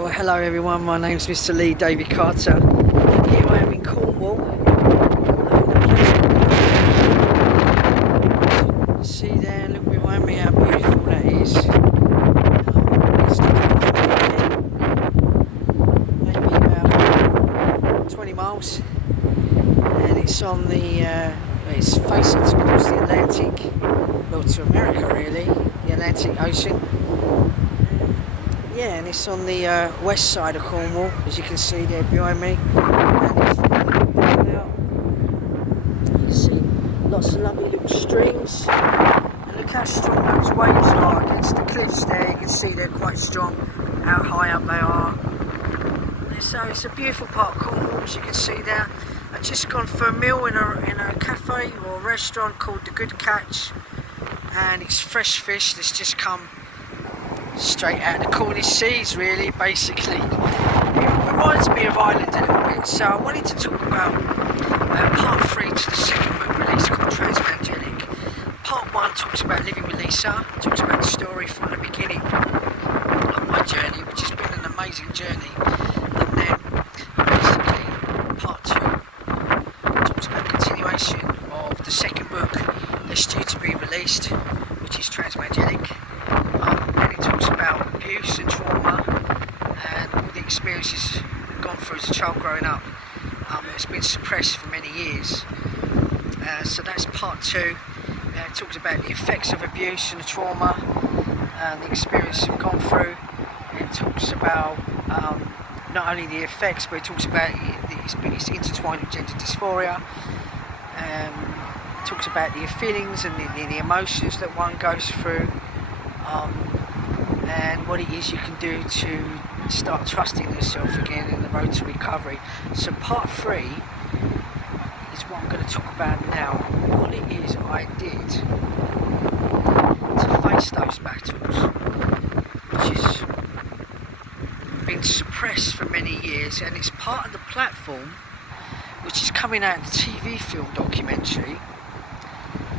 Oh, hello everyone, my name's Mr. Lee David Carter, and here I am in Cornwall. See there, look behind me how beautiful that is. It's maybe about 20 miles, and it's on the, it's facing towards the Atlantic, well, to America really, the Atlantic Ocean. Yeah, and it's on the west side of Cornwall, as you can see there behind me. And you can see lots of lovely little streams. And look how strong those waves are against the cliffs there. You can see they're quite strong, how high up they are. And so it's a beautiful part of Cornwall, as you can see there. I've just gone for a meal in a cafe or restaurant called The Good Catch. And it's fresh fish that's just come straight out of the Cornish seas, really, basically. It reminds me of Ireland a little bit. So I wanted to talk about part 3 to the second book release called Transmangelic. Part 1 talks about living with Lisa, talks about the story from the beginning of my journey, which has been an amazing journey. And then basically part 2 talks about continuation of the second book that's due to be released, which is Transmangelic. Talks about abuse and trauma and all the experiences I've gone through as a child growing up. It's been suppressed for many years. So that's part 2. It talks about the effects of abuse and the trauma and the experience I've gone through. It talks about not only the effects, but it talks about it's intertwined with gender dysphoria. It talks about the feelings and the emotions that one goes through. And what it is you can do to start trusting yourself again in the road to recovery. So part 3 is what I'm going to talk about now. What it is I did to face those battles, which has been suppressed for many years, and it's part of the platform which is coming out in the TV film documentary.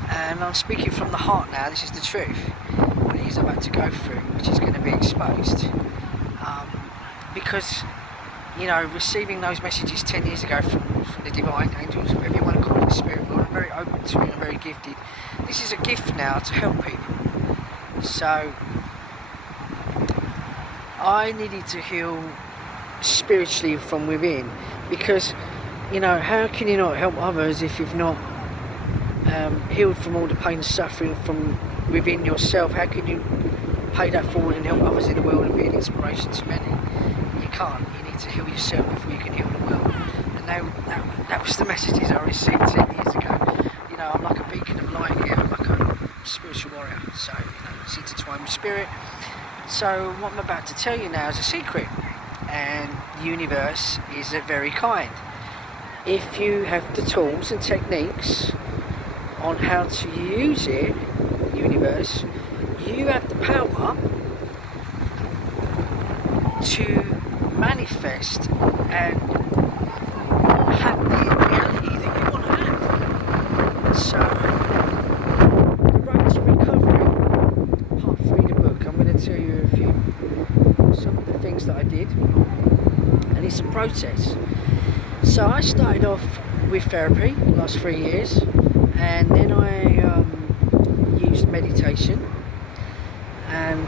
And I'm speaking from the heart now, this is the truth. What it is I'm about to go through, which is going to be exposed. Because, you know, receiving those messages 10 years ago from the divine angels, whatever you want to call it, the spirit world, I'm very open to it and very gifted. This is a gift now to help people. So, I needed to heal spiritually from within, because, you know, how can you not help others if you've not healed from all the pain and suffering from within yourself? How can you pay that forward and help others in the world and be an inspiration to many? You can't. You need to heal yourself before you can heal the world. And that was the messages I received 10 years ago. You know, I'm like a beacon of light here. I'm like a spiritual warrior. So, you know, it's intertwined with spirit. So what I'm about to tell you now is a secret. And the universe is very kind. If you have the tools and techniques on how to use it, universe, you have the power to manifest and have the reality that you want to have. So, the road to recovery, part 3 of the book, I'm going to tell you some of the things that I did, and it's a process. So I started off with therapy the last 3 years, and then I used meditation. And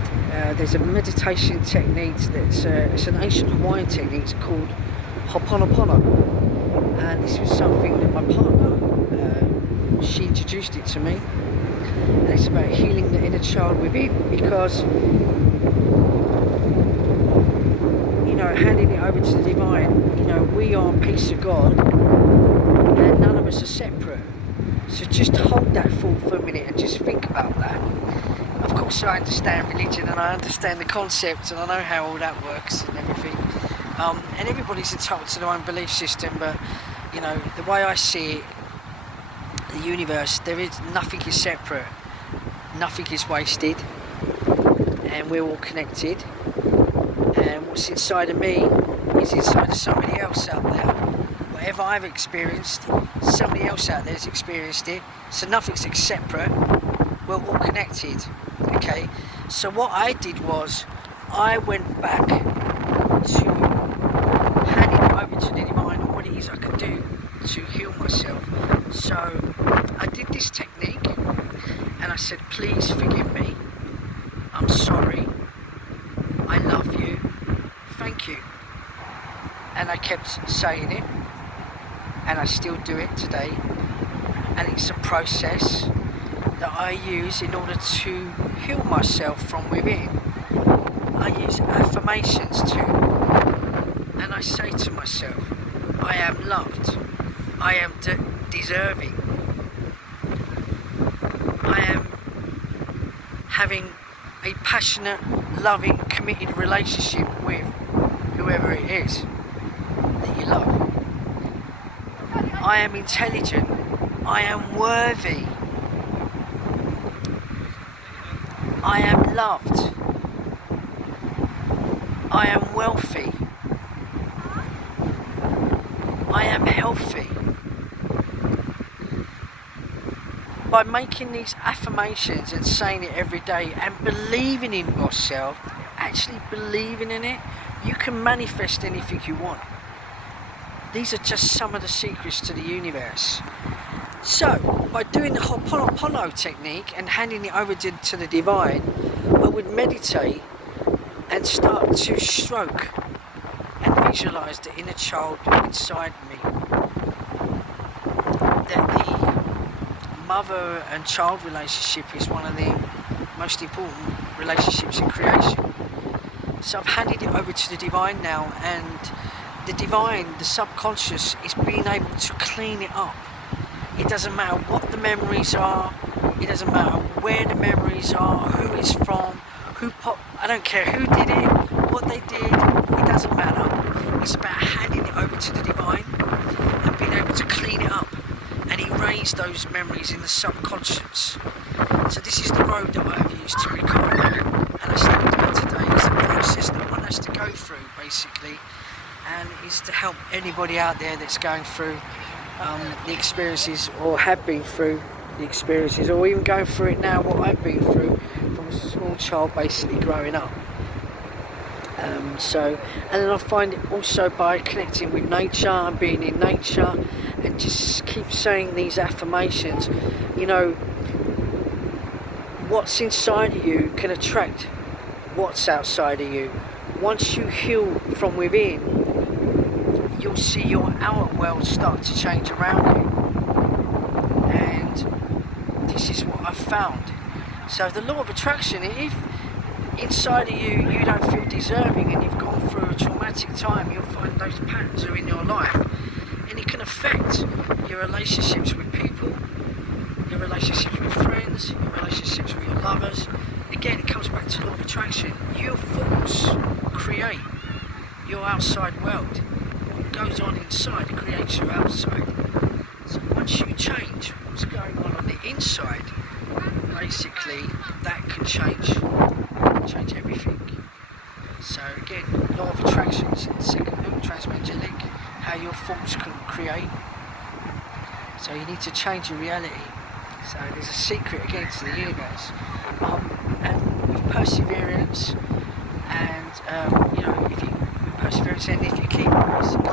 there's a meditation technique that's it's an ancient Hawaiian technique. It's called Ho'oponopono, and this was something that my partner she introduced it to me. And it's about healing the inner child within, because, you know, handing it over to the divine. You know, we are a piece of God, and none of us are separate. So just hold that thought for a minute and just think about that. Of course, I understand religion and I understand the concepts and I know how all that works and everything. And everybody's entitled to their own belief system, but, you know, the way I see it, the universe, nothing is separate, nothing is wasted, and we're all connected. And what's inside of me is inside of somebody else out there. Whatever I've experienced, somebody else out there has experienced it. So nothing's separate. We're all connected. Okay. So what I did was, I went back to handing it over to the divine and what it is I can do to heal myself. So I did this technique and I said, please forgive me, I'm sorry, I love you, thank you. And I kept saying it, and I still do it today, and it's a process that I use in order to heal myself from within. I use affirmations too, and I say to myself, I am loved, I am deserving, I am having a passionate, loving, committed relationship with whoever it is that you love. I am intelligent, I am worthy, I am loved, I am wealthy, I am healthy. By making these affirmations and saying it every day and believing in yourself, actually believing in it, you can manifest anything you want. These are just some of the secrets to the universe. So, by doing the Ho'oponopono technique and handing it over to the divine, I would meditate and start to stroke and visualize the inner child inside me. That the mother and child relationship is one of the most important relationships in creation. So I've handed it over to the divine now, and the divine, the subconscious, is being able to clean it up. It doesn't matter what the memories are, it doesn't matter where the memories are, who it's from, I don't care who did it, what they did, it doesn't matter. It's about handing it over to the divine and being able to clean it up and erase those memories in the subconscious. So this is the road that I have used to recover, and I still do it today. It's a process that one has to go through, basically, and is to help anybody out there that's going through the experiences, or have been through the experiences, or even going through it now, what I've been through from a small child, basically growing up. And then I find it also by connecting with nature and being in nature and just keep saying these affirmations. You know, what's inside of you can attract what's outside of you. Once you heal from within, you'll see your outer world start to change around you. And this is what I've found. So the law of attraction, if inside of you you don't feel deserving and you've gone through a traumatic time, you'll find those patterns are in your life, and it can affect your relationships with people, your relationships with friends, your relationships with your lovers. Again, it comes back to the law of attraction. Your thoughts create your outside world. What goes on inside creates your outside. So once you change what's going on the inside, basically that can change everything. So again, law of attraction is in the second book, Transmangelic, how your thoughts can create. So you need to change your reality. So there's a secret again to the universe. And with perseverance, and with perseverance, and if you keep basically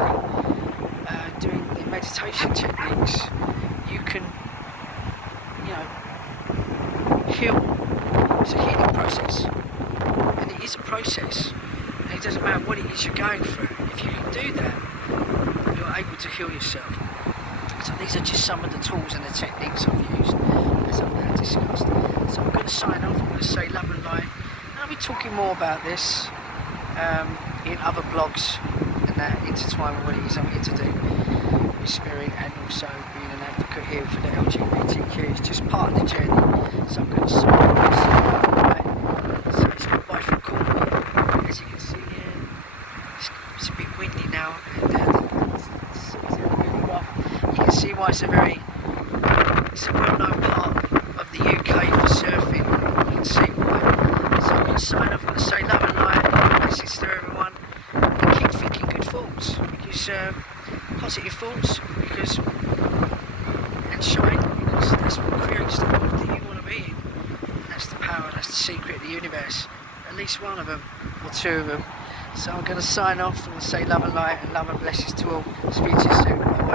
doing the meditation techniques, you can, heal. It's a healing process, and it is a process, and it doesn't matter what it is you're going through. If you can do that, you're able to heal yourself. So these are just some of the tools and the techniques I've used, as I've now discussed. So I'm going to sign off. I'm going to say love and light, and I'll be talking more about this in other blogs, and that intertwine with what it is I'm here to do with spirit, and also being an advocate here for the LGBTQ. It's just part of the journey. So I'm going to sign off. So it's goodbye from Cornwall. As you can see here, it's a bit windy now, and it's really rough. You can see why it's a well-known part of the UK for surfing. You can see why. So I'm going to sign off. I'm going to say love and light, message to everyone, and keep thinking good thoughts, because positive thoughts, and shine, because that's what creates the world that you want to be in. That's the power, that's the secret of the universe. At least one of them, or two of them. So I'm going to sign off and say love and light and love and blessings to all. Speak to you soon. Bye.